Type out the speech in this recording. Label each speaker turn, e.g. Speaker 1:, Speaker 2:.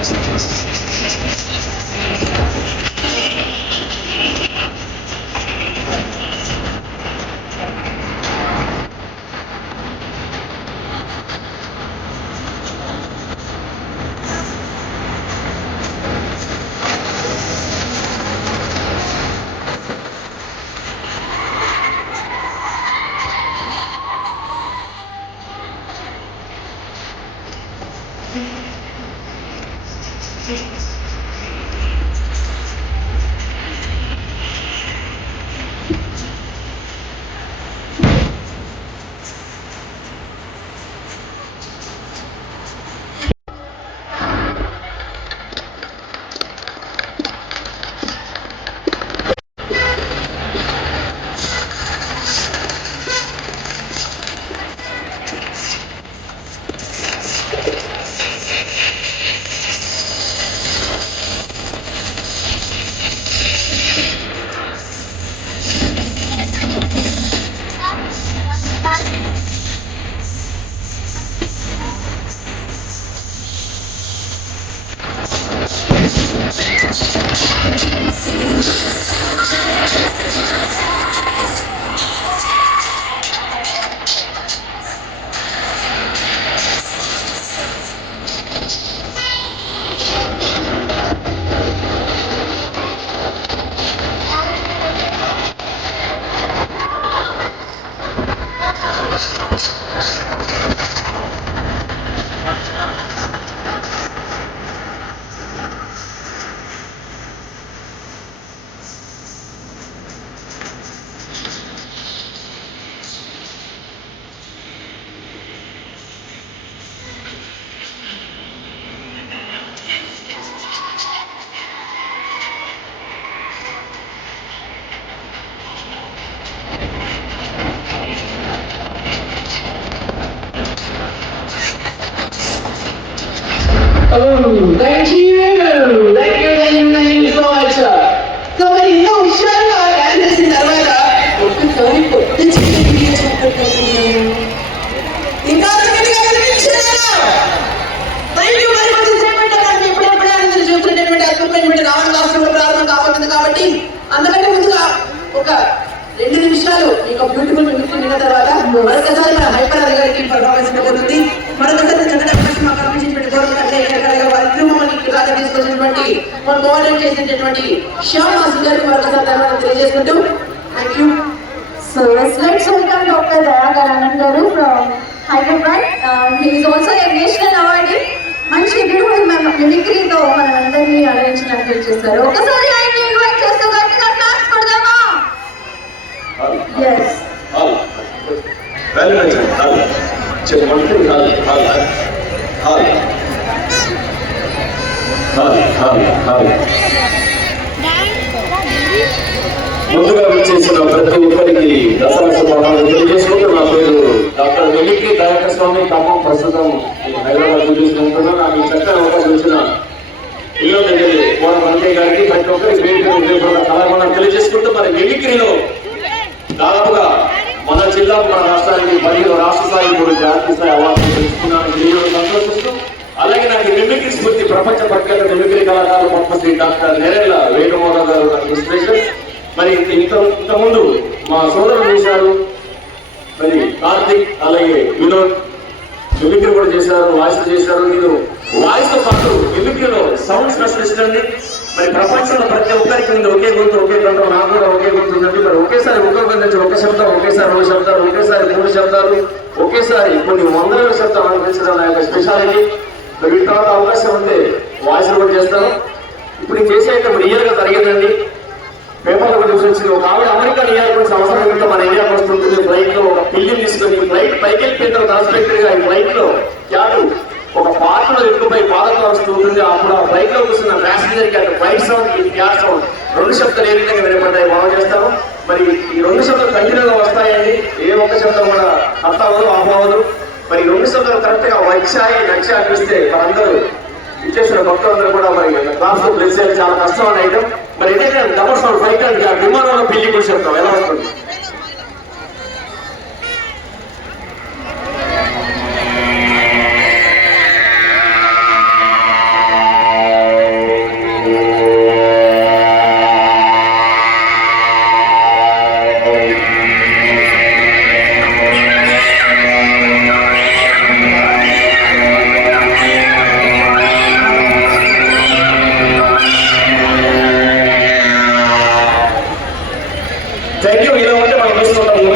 Speaker 1: Rest in. Tschüss. Oh, thank you. Thank you, thank you, thank you so much. So మరి ఎన్నో విషయాలు dance చేసిన తర్వాత ఒక్కసారి కొత్త ఇంకా అద్భుతమైనటువంటి రావణ రాష్ట్రంలో ప్రారంభం కాబోతుంది కాబట్టి అందుకంటే ముందుగా ఒక రెండు నిమిషాలు మీకు బ్యూటిఫుల్ విన్న తర్వాత మరొకసారి మన హైపర్ అధికారికి పర్ఫార్మెన్స్ ఇవ్వబోతుంది మరొకసారి చక్కటి కల్పించినటువంటి గౌరవ వారి మమ్మల్ని ఇలాగా తీసుకొచ్చినటువంటి మన కోఆర్డినేట్ చేసినటువంటి శ్యామ్ మాసి గారికి మరొకసారి ధన్యవాదాలు తెలియజేసుకుంటూ thank you
Speaker 2: So yes, let's welcome Dr. Dayagaran Garu from Hyderabad. Uh, he is also a national awardee. మంచి బ్యూటిఫుల్ మిమిక్రీతో మనందరినీ అలరించినట్టు చేస్తారు. ఒకసారి ఆయన్ని ఇన్వైట్ చేస్తూ గట్టిగా class కొడదామా? Yes
Speaker 3: hall well mention hall చెప్పండి హాల్ హాల్ హాల్ హాల్ ముందుగా వచ్చేసిన ప్రతి ఒక్కరికి దసరా శుభాకాంక్షలు తెలియజేసుకుంటూ నా పేరు డాక్టర్ వెలికి దయాకర స్వామి ఖమ్మం ప్రస్తుతం హైదరాబాద్ చూసుకుంటున్నా నాకు చక్కని అవకాశం ఇచ్చిన ఇల్లు దగ్గర కోన వెంకయ్య గారికి ప్రతి ఒక్కరికి వేడుకలు పేరు ఉపయోగపడిన తెలియజేసుకుంటూ మరి మిమిక్రీలో దాదాపుగా మన జిల్లా మన రాష్ట్రానికి మరియు రాష్ట్ర స్థాయి మూడు జాతీయ స్థాయి అవార్డులు తెలుసుకున్నాను సంతోషిస్తూ అలాగే నాకు మిమిక్రీ స్ఫూర్తి ప్రపంచ ప్రఖ్యాత మిమిక్రీ కళాకారులు పద్మశ్రీ డాక్టర్ నెరెల్ల వేణుమోహన్ గారు నాకు ఇన్స్పిరేషన్. మరి ఇంత ఇంతకుముందు మా సోదరులు చేశారు. మరి కార్తిక్ అలాగే వినోద్ మిమిక్రీ కూడా చేశారు వాయిస్ చేశారు. నేను వాయిస్తో పాటు మిమిక్రీలో సౌండ్ స్పెషలిస్ట్ అండి. మరి ప్రపంచంలో ప్రతి ఒక్కరికి ఉంది. ఒకే గొంతు ఒకే గంట నాకు కూడా ఒకే గొంతు ఉందండి మరి ఒకేసారి ఒకే గంట నుంచి ఒక శబ్దం ఒకేసారి రెండు శబ్దాలు ఒకేసారి మూడు శబ్దాలు ఒకేసారి కొన్ని వందల శబ్దాలు అనిపించడం నా యొక్క స్పెషాలిటీ. మరి వీటి తర్వాత అవకాశం ఉంటే వాయిస్ కూడా చేస్తాను. ఇప్పుడు చేసేటప్పుడు రియల్గా జరిగిందండి. పేపర్లో కూడా చూసి వచ్చింది. ఒక ఆవిడ అమెరికా నియోజకవర్గం సంవత్సరం క్రితం మన ఏరియాకి వస్తుంటుంది. ఫ్లైట్లో ఒక పిల్లిని తీసుకొని ఫ్లైట్ పైకి వెళ్ళిపోయిన తర్వాత అన్స్పెక్టెడ్గా ఫ్లైట్లో యాడు ఒక పాటలో ఎక్కువై బాధలు వస్తూ ఉంటుంది అప్పుడు ఆ బైక్లో కూర్చున్న ప్యాసింజర్కి అటు బైక్ సౌండ్ ఈ గ్యాస్ సౌండ్ రెండు శబ్దాలు ఏ విధంగా వినపడ్డాయి బాగా చేస్తాము మరి ఈ రెండు శబ్దాలు కంటిన్యూగా వస్తాయని ఏ ఒక్క శబ్దం కూడా అర్థం అవ్వదు ఆపవదు మరి రెండు శబ్దాలు కరెక్ట్గా వచ్చాయి నచ్చా అనిపిస్తే మనందరూ విచ్చేసిన భక్తులందరూ కూడా మరి క్లాస్ రూమ్ చాలా కష్టం ఐటమ్ మరి ఎక్కడైనా డబల్ సౌండ్ బైక్ విమానంలో పెళ్ళి కూర్చుంటాం ఎలా వస్తుంది